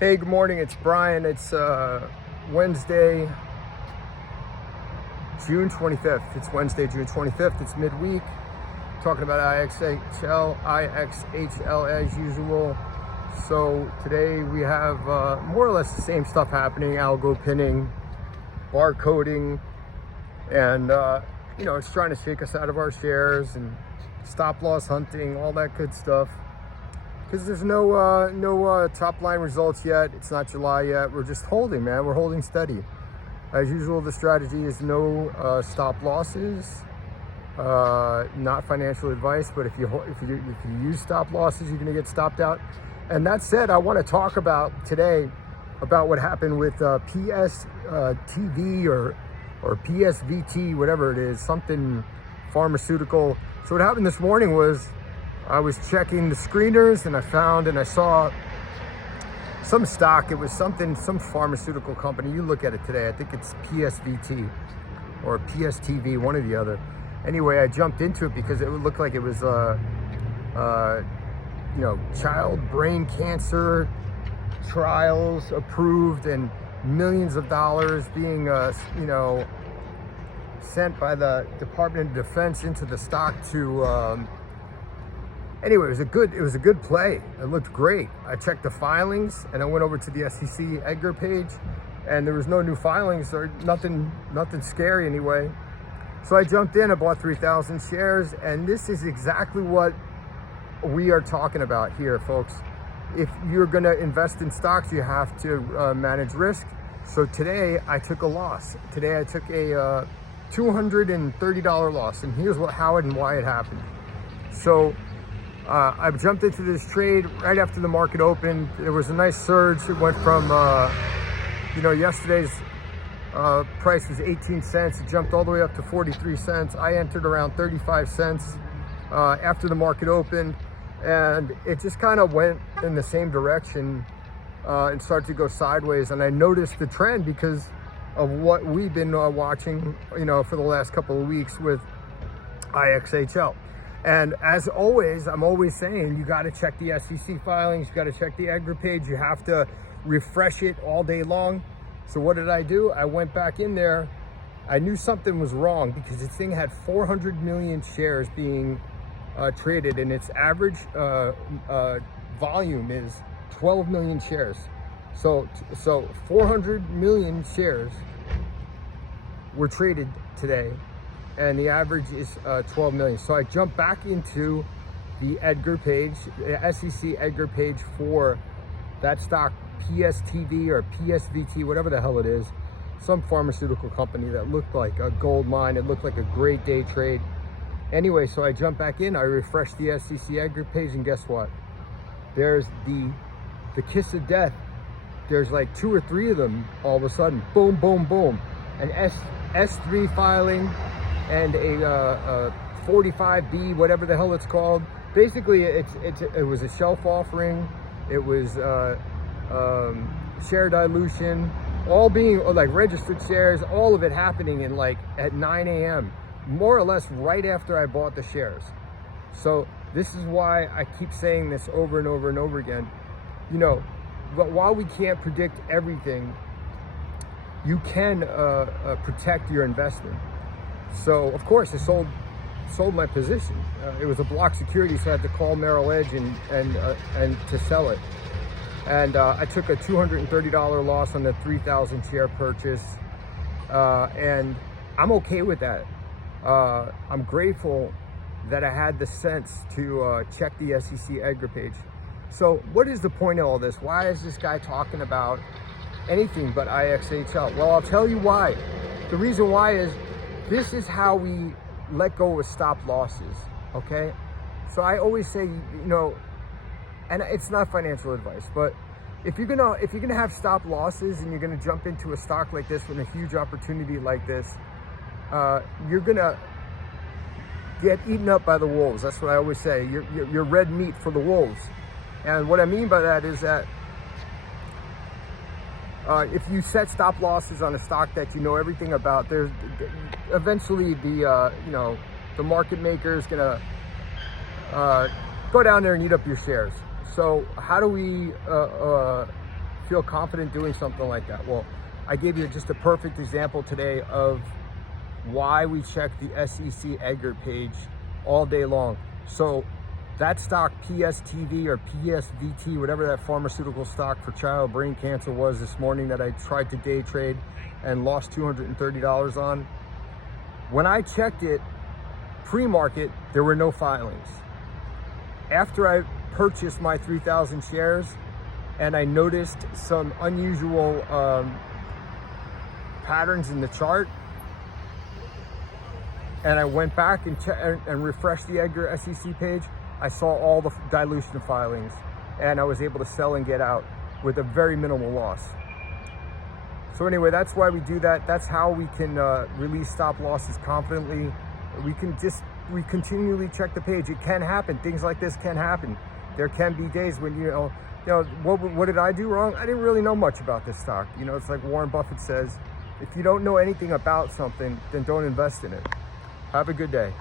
Hey, good morning. It's Brian. It's Wednesday, June 25th. It's Wednesday, June 25th. It's midweek. Talking about IXHL as usual. So today we have more or less the same stuff happening: algo pinning, barcoding, and it's trying to shake us out of our shares and stop loss hunting, all that good stuff. Because there's no top line results yet. It's not July yet. We're just holding, man. We're holding steady. As usual, the strategy is no stop losses. Not financial advice, but if you use stop losses, you're going to get stopped out. And that said, I want to talk about today about what happened with PSTV or PSVT, whatever it is, something pharmaceutical. So what happened this morning was, I was checking the screeners and I saw some stock. It was some pharmaceutical company. You look at it today, I think it's PSVT or PSTV, one or the other. Anyway, I jumped into it because it looked like it was child brain cancer trials approved and millions of dollars being sent by the Department of Defense into the stock to anyway, it was a good play. It looked great. I checked the filings and I went over to the SEC EDGAR page, and there was no new filings or nothing scary anyway. So I jumped in. I bought 3,000 shares, and this is exactly what we are talking about here, folks. If you're going to invest in stocks, you have to manage risk. So today I took a loss. Today I took a $230 loss, and here's how and why it happened. So I jumped into this trade right after the market opened. There was a nice surge. It went from, yesterday's price was 18 cents. It jumped all the way up to 43 cents. I entered around 35 cents after the market opened, and it just kind of went in the same direction and started to go sideways. And I noticed the trend because of what we've been watching, for the last couple of weeks with IXHL. And as always, I'm always saying, you got to check the SEC filings, you got to check the EDGAR page, you have to refresh it all day long. So what did I do? I went back in there. I knew something was wrong because this thing had 400 million shares being traded, and its average volume is 12 million shares. So 400 million shares were traded today, and the average is 12 million. So I jumped back into the EDGAR page, the SEC EDGAR page for that stock, PSTV or PSVT, whatever the hell it is, some pharmaceutical company that looked like a gold mine. It looked like a great day trade. Anyway, so I jumped back in, I refreshed the SEC EDGAR page, and guess what? There's the kiss of death. There's like 2 or 3 of them all of a sudden. Boom, boom, boom. An S3 filing, and a 45B, whatever the hell it's called. Basically, it was a shelf offering. It was share dilution, all being like registered shares, all of it happening in at 9 a.m., more or less right after I bought the shares. So this is why I keep saying this over and over and over again. But while we can't predict everything, you can protect your investment. So of course I sold my position. It was a block security, so I had to call Merrill Edge and to sell it. And I took a $230 loss on the 3,000 share purchase, and I'm okay with that. I'm grateful that I had the sense to check the SEC EDGAR page. So what is the point of all this? Why is this guy talking about anything but IXHL? Well, I'll tell you why. The reason why is, this is how we let go of stop losses, okay? So I always say, and it's not financial advice, but if you're gonna have stop losses and you're gonna jump into a stock like this with a huge opportunity like this, you're gonna get eaten up by the wolves. That's what I always say. You're red meat for the wolves. And what I mean by that is that if you set stop losses on a stock that you know everything about, there's eventually the market maker is gonna go down there and eat up your shares. So how do we feel confident doing something like that? Well, I gave you just a perfect example today of why we check the SEC EDGAR page all day long. So that stock, PSTV or PSVT, whatever that pharmaceutical stock for child brain cancer was this morning that I tried to day trade and lost $230 on, when I checked it pre-market, there were no filings. After I purchased my 3,000 shares and I noticed some unusual patterns in the chart, and I went back and refreshed the EDGAR SEC page, I saw all the dilution filings, and I was able to sell and get out with a very minimal loss. So anyway, that's why we do that. That's how we can release stop losses confidently. We continually check the page. It can happen. Things like this can happen. There can be days when, what did I do wrong? I didn't really know much about this stock. It's like Warren Buffett says, if you don't know anything about something, then don't invest in it. Have a good day.